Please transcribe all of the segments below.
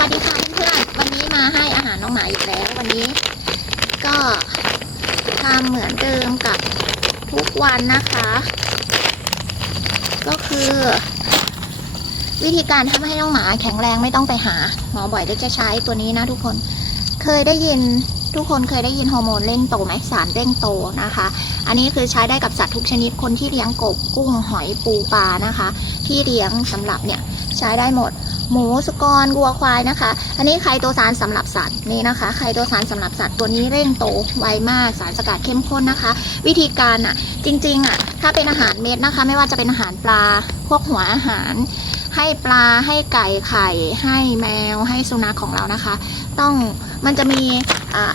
วัสดีค่ะเพื่อนๆ วันนี้มาให้อาหารน้องหมาอีกแล้ว วันนี้ก็ทำเหมือนเดิมกับทุกวันนะคะ ก็คือ วิธีการทำให้น้องหมาแข็งแรงไม่ต้องไปหา หมอบ่อยก็จะใช้ตัวนี้นะทุกคนเคยได้ยินทุกคนเคยได้ยินฮอร์โมนเร่งโตไหมสารเร่งโตนะคะ อันนี้คือใช้ได้กับสัตว์ทุกชนิดคนที่เลี้ยงกบกุ้งหอยปูปลานะคะ ที่เลี้ยงสำหรับเนี่ยใช้ได้หมด หมูสุกรวัวควายนะคะ อันนี้ไคโตซานสำหรับสัตว์นี่นะคะไคโตซานสำหรับสัตว์ตัวนี้เร่งโตไวมากสารสกัดเข้มข้นนะคะ วิธีการอะจริงๆอะถ้าเป็นอาหารเม็ดนะคะ ไม่ว่าจะเป็นอาหารปลาพวกหัวอาหาร ให้ปลาให้ไก่ไข่ ให้แมว ให้สุนัขของเรานะคะ ต้องมันจะมี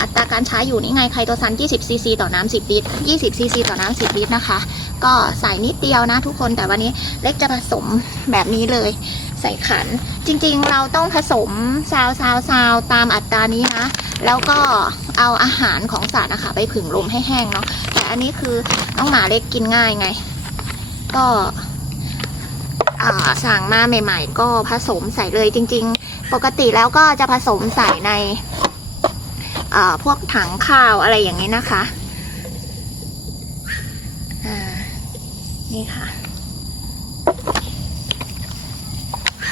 อัตราการใช้อยู่นี่ไงไคโตซาน20 ซีซีต่อน้ำ 10 ลิตร 20 ซีซีต่อน้ำ 10 ลิตรนะคะ ก็ใส่นิดเดียวนะทุกคนแต่วันนี้เล็กจะผสมแบบนี้เลย ใส่ขัน จริงๆ เราต้องผสมซาวซาวซาวตามอัตรานี้นะ แล้วก็เอาอาหารของสัตว์นะคะไปผึ่งลมให้แห้งเนาะแต่อันนี้คือน้องหมาเล็กกินง่ายไง ก็อ่าสั่งมาใหม่ ๆ ก็ผสมใส่เลยจริง ๆ ปกติแล้วก็จะผสมใส่ในอ่าพวกถังข้าวอะไรอย่างนี้นะคะอ่านี่ค่ะ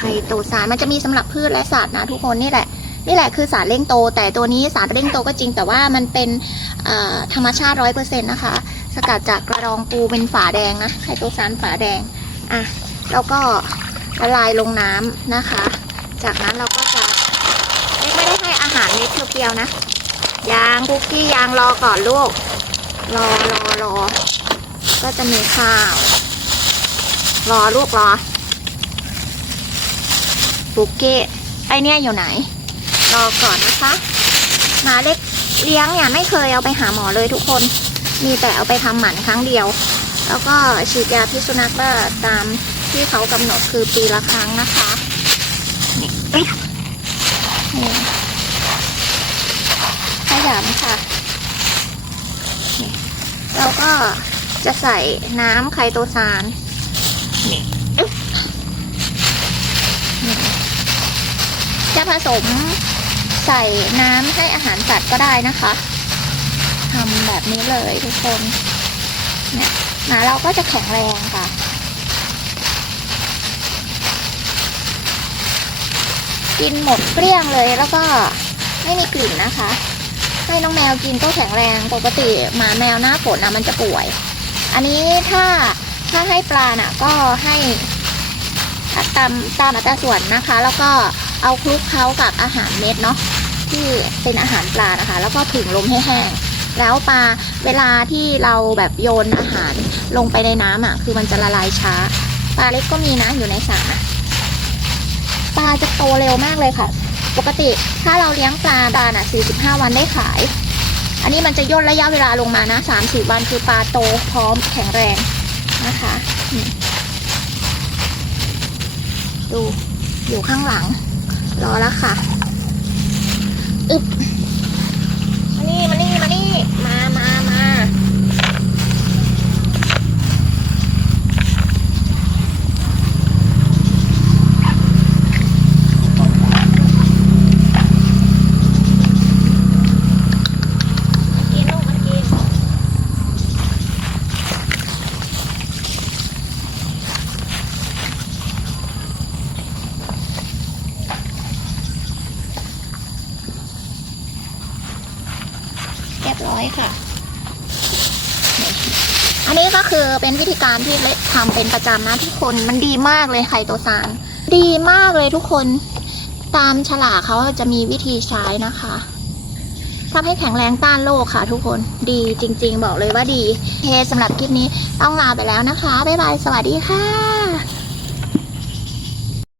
ไคโตซานมันจะมีสำหรับพืชและสัตว์นะทุกคนนี่แหละนี่แหละคือสารเร่งโต แต่ตัวนี้สารเร่งโตก็จริง แต่ว่ามันเป็นธรรมชาติร้อยเปอร์เซ็นต์นะคะ สกัดจากกระดองปูเป็นฝาแดงนะไคโตซานฝาแดงอะแล้วก็ละลายลงน้ำนะคะ จากนั้นเราก็จะเอ๊ะไม่ได้ให้อาหารเม็ดเพียวๆนะยางคุกกี้ยางรอก่อนลูกรอรอรอก็จะมีข้าว รอลูกรอ บุกเกตไอเนี่ยอยู่ไหน รอก่อนนะคะหมาเล็กเลี้ยงเนี่ยไม่เคยเอาไปหาหมอเลยทุกคน มีแต่เอาไปทำหมันครั้งเดียว แล้วก็ฉีดยาพิษสุนัขบ้าตามที่เขากำหนดคือปีละครั้งนะคะนี่นี่ขยำค่ะนี่เราก็จะใส่น้ำไคโตซานนี่ จะ ผสมใส่น้ำให้อาหารสัตว์ก็ได้นะคะทำแบบนี้เลยทุกคนเนี่ยหมาเราก็จะแข็งแรงค่ะกินหมดเกลี้ยงเลยแล้วก็ไม่มีกลิ่นนะคะ ให้น้องแมวกินก็แข็งแรงปกติหมาแมวหน้าฝนนะมันจะป่วย อันนี้ถ้าถ้าให้ปลาน่ะก็ให้ตามตามอัตราส่วนนะคะ แล้วก็ เอาคลุกเคล้ากับอาหารเม็ดเนาะที่เป็นอาหารปลานะคะ แล้วก็ผึ่งลมให้แห้งแล้วปลาเวลาที่เราแบบโยนอาหารลงไปในน้ำอะ คือมันจะละลายช้า ปลาเล็กก็มีนะอยู่ในสระปลาจะโตเร็วมากเลยค่ะ ปกติถ้าเราเลี้ยงปลาปลาน่ะ 45 วันได้ขาย อันนี้มันจะย่นระยะเวลาลงมานะ 30 วันคือปลาโตพร้อมแข็งแรงนะคะ ดูอยู่ข้างหลัง รอแล้วค่ะ อึบนี่มันี่ มานี่ มามามา มากินลูกมากิน เร้อยค่ะ อันนี้ก็คือเป็นวิธีการที่เล็กทำเป็นประจำนะทุกคนมันดีมากเลยไข่ตัวซานดีมากเลยทุกคนตามฉลากเขาจะมีวิธีใช้นะคะทำให้แข็งแรงต้านโรคค่ะทุกคนดีจริง ๆ บอกเลยว่าดีโอเคสำหรับคลิปนี้ต้องลาไปแล้วนะคะ บ๊ายบาย สวัสดีค่ะ